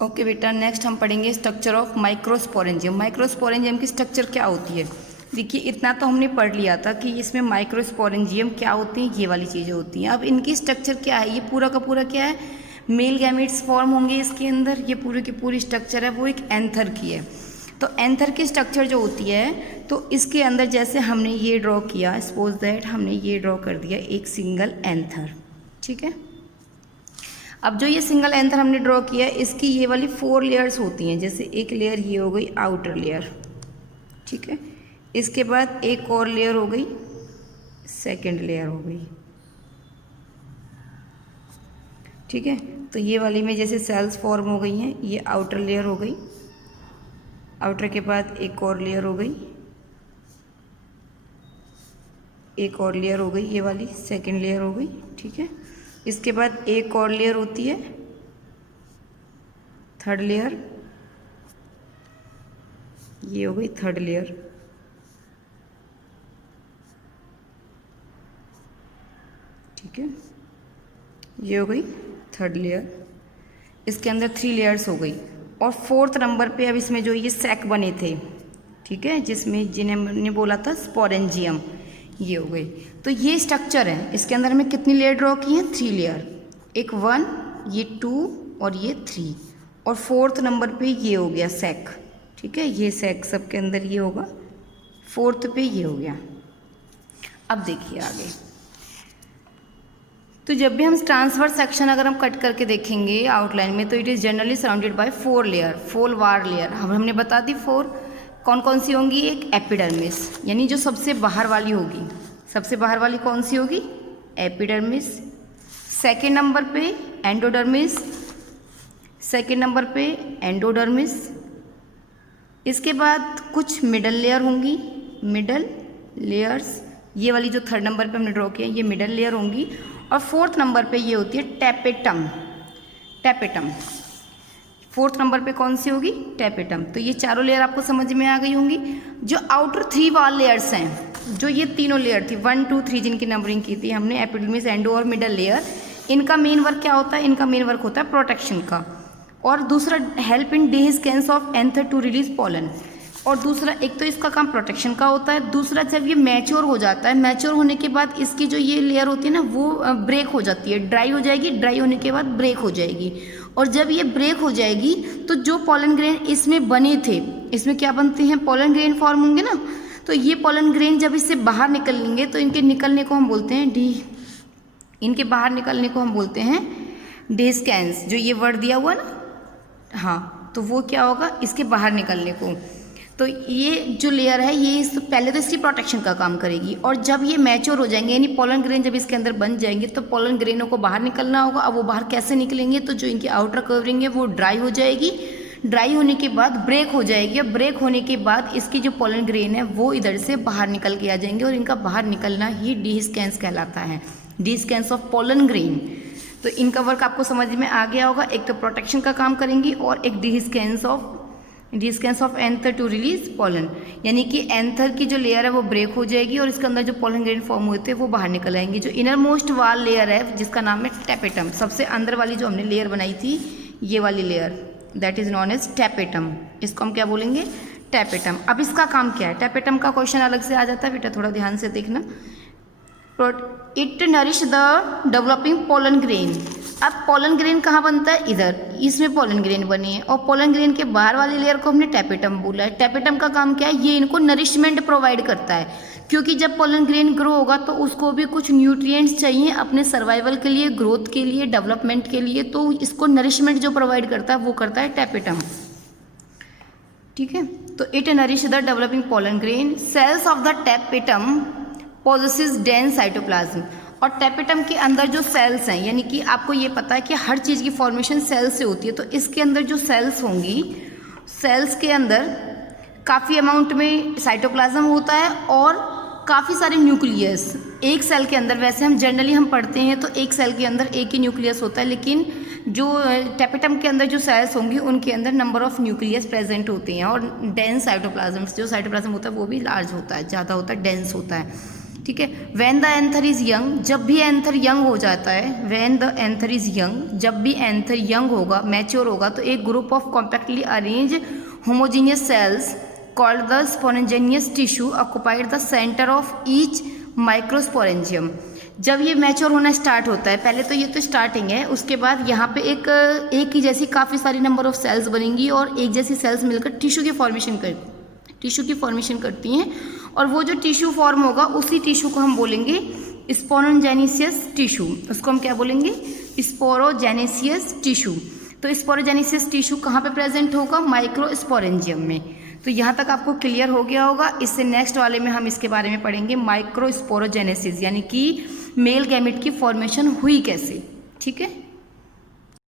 Okay बेटा, next हम पढ़ेंगे स्ट्रक्चर ऑफ माइक्रोस्पोरेंजियम। माइक्रोस्पोरेंजियम की स्ट्रक्चर क्या होती है? देखिए, इतना तो हमने पढ़ लिया था कि इसमें माइक्रोस्पोरेंजियम क्या होती हैं, ये वाली चीज़ें होती हैं। अब इनकी स्ट्रक्चर क्या है, ये पूरा का पूरा क्या है, मेल गैमेट्स फॉर्म होंगे इसके अंदर। ये पूरी की पूरी स्ट्रक्चर है वो एक एंथर की है। तो एंथर की स्ट्रक्चर जो होती है, तो इसके अंदर जैसे हमने ये ड्रॉ किया, सपोज दैट हमने ये ड्रॉ कर दिया एक सिंगल एंथर, ठीक है। अब जो ये सिंगल एंथर हमने ड्रॉ किया है, इसकी ये वाली 4 लेयर्स होती हैं। जैसे एक लेयर ये हो गई आउटर लेयर, ठीक है। इसके बाद एक और लेयर हो गई, सेकंड लेयर हो गई, ठीक है। तो ये वाली में जैसे सेल्स फॉर्म हो गई हैं, ये आउटर लेयर हो गई। आउटर के बाद एक और लेयर हो गई, एक और लेयर हो गई, ये वाली सेकंड लेयर हो गई, ठीक है। इसके बाद एक और लेयर होती है, थर्ड लेयर, ये हो गई थर्ड लेयर, ठीक है। ये हो गई थर्ड लेयर। इसके अंदर 3 लेयर्स हो गई। और फोर्थ नंबर पे अब इसमें जो ये सैक बने थे, ठीक है, जिसमें जिन्हें मैंने बोला था स्पोरेंजियम, ये हो गई। तो ये स्ट्रक्चर है, इसके अंदर हमें कितनी लेयर ड्रॉ की हैं, 3 लेयर। एक 1, ये 2 और ये 3। और फोर्थ नंबर पे ये हो गया सैक, ठीक है। ये सैक सबके अंदर ये होगा, फोर्थ पे ये हो गया। अब देखिए आगे, तो जब भी हम ट्रांसवर्स सेक्शन अगर हम कट करके देखेंगे आउटलाइन में, तो it is generally surrounded by 4 layer, 4 war layer. हमने बता दी 4 कौन कौन सी होंगी। एक एपिडर्मिस, यानी जो सबसे बाहर वाली होगी। सबसे बाहर वाली कौन सी होगी, एपिडर्मिस। सेकेंड नंबर पे एंडोडर्मिस, सेकेंड नंबर पे एंडोडर्मिस। इसके बाद कुछ मिडल लेयर होंगी, मिडल लेयर्स। ये वाली जो थर्ड नंबर पे हमने ड्रॉ किया, ये मिडल लेयर होंगी। और फोर्थ नंबर पे ये होती है टैपेटम, टैपेटम। फोर्थ नंबर पे कौन सी होगी, टैपेटम। तो ये चारों लेयर आपको समझ में आ गई होंगी। जो आउटर 3 वाल लेयर्स हैं, जो ये तीनों लेयर थी 1 2 3 जिनकी नंबरिंग की थी हमने, एपिडर्मिस, एंडो और मिडल लेयर, इनका मेन वर्क क्या होता है, इनका मेन वर्क होता है प्रोटेक्शन का। और दूसरा help in dehiscence of anther to release pollen. और दूसरा, एक तो इसका काम प्रोटेक्शन का होता है, दूसरा जब ये मैच्योर हो जाता है, मैच्योर होने के बाद इसकी जो ये लेयर होती है ना, वो ब्रेक हो जाती है, ड्राई हो जाएगी, ड्राई होने के बाद ब्रेक हो जाएगी। और जब ये ब्रेक हो जाएगी तो जो पॉलन ग्रेन इसमें बने थे, इसमें क्या बनते हैं, पॉलन ग्रेन फॉर्म होंगे ना। तो ये पॉलन ग्रेन जब इससे बाहर निकलेंगे तो इनके निकलने को हम बोलते हैं इनके बाहर निकलने को हम बोलते हैं डेस्केंस। जो ये वर्ड दिया हुआ ना, हाँ, तो वो क्या होगा, इसके बाहर निकलने को। तो ये जो लेयर है, ये पहले तो इसकी प्रोटेक्शन का काम करेगी। और जब ये मैच्योर हो जाएंगे, यानी पॉलन ग्रेन जब इसके अंदर बन जाएंगे, तो पॉलन ग्रेनों को बाहर निकलना होगा। अब वो बाहर कैसे निकलेंगे, तो जो इनकी आउटर कवरिंग है वो ड्राई हो जाएगी, ड्राई होने के बाद ब्रेक हो जाएगी। और ब्रेक होने के बाद इसकी जो पॉलन ग्रेन है वो इधर से बाहर निकल के आ जाएंगे। और इनका बाहर निकलना ही डेहिस्केंस कहलाता है, डेहिस्केंस ऑफ पॉलन ग्रेन। तो इनका वर्क आपको समझ में आ गया होगा। एक तो प्रोटेक्शन का काम करेंगी और एक dehiscence of anther to release pollen, यानी कि एंथर की जो लेयर है वो ब्रेक हो जाएगी और इसके अंदर जो पॉलन ग्रेन फॉर्म होते हैं वो बाहर निकल आएंगे। जो इनर मोस्ट वाल लेयर है, जिसका नाम है टैपेटम, सबसे अंदर वाली जो हमने लेयर बनाई थी, ये वाली layer, that is known as tapetum. इसको हम क्या बोलेंगे, टैपेटम। अब इसका काम क्या है, टैपेटम का क्वेश्चन अलग से आ जाता है बेटा, थोड़ा ध्यान से देखना। It nourish the developing pollen grain. अब पॉलन ग्रेन कहाँ बनता है, इधर, इसमें पॉलन ग्रेन बनी है। और पॉलन ग्रेन के बाहर वाली लेयर को हमने टैपेटम बोला है। टैपेटम का काम क्या है, ये इनको नरिशमेंट प्रोवाइड करता है। क्योंकि जब पॉलन ग्रेन ग्रो होगा तो उसको भी कुछ न्यूट्रिएंट्स चाहिए अपने सर्वाइवल के लिए, ग्रोथ के लिए, डेवलपमेंट के लिए। तो इसको नरिशमेंट जो प्रोवाइड करता है वो करता है टैपेटम, ठीक है। तो it nourish the developing pollen grain. Cells of the tapetum possesses dense cytoplasm. और टैपेटम के अंदर जो सेल्स हैं, यानी कि आपको ये पता है कि हर चीज़ की फॉर्मेशन सेल से होती है, तो इसके अंदर जो सेल्स होंगी, सेल्स के अंदर काफ़ी अमाउंट में साइटोप्लाज्म होता है और काफ़ी सारे न्यूक्लियस। एक सेल के अंदर, वैसे हम जनरली हम पढ़ते हैं तो एक सेल के अंदर एक ही न्यूक्लियस होता है, लेकिन जो टैपेटम के अंदर जो सेल्स होंगी उनके अंदर नंबर ऑफ न्यूक्लियस प्रेजेंट होते हैं। और डेंस साइटोप्लाज्म, जो साइटोप्लाज्म होता है वो भी लार्ज होता है, ज़्यादा होता है, डेंस होता है, ठीक है। When the anther is young, जब भी एंथर यंग हो जाता है, when the anther is young, जब भी एंथर यंग होगा, मैच्योर होगा, तो एक group of compactly arrange homogeneous cells called the sporogenous tissue occupied the centre of each microsporangium. जब ये मैच्योर होना स्टार्ट होता है, पहले तो ये तो स्टार्टिंग है, उसके बाद यहाँ पे एक ही जैसी काफ़ी सारी नंबर ऑफ सेल्स बनेंगी और एक जैसी सेल्स मिलकर टिश्यू की फॉर्मेशन करती हैं, और वो जो टिश्यू फॉर्म होगा उसी टिश्यू को हम बोलेंगे स्पोरोजेनेसियस टिश्यू। उसको हम क्या बोलेंगे? स्पोरोजेनेसियस टिश्यू। तो स्पोरोजेनेसियस टिश्यू कहाँ पे प्रेजेंट होगा? माइक्रोस्पोरेंजियम में। तो यहाँ तक आपको क्लियर हो गया होगा। इससे नेक्स्ट वाले में हम इसके बारे में पढ़ेंगे माइक्रोस्पोरोजेनेसिस, यानी कि मेल गैमेट की फॉर्मेशन हुई कैसे। ठीक है।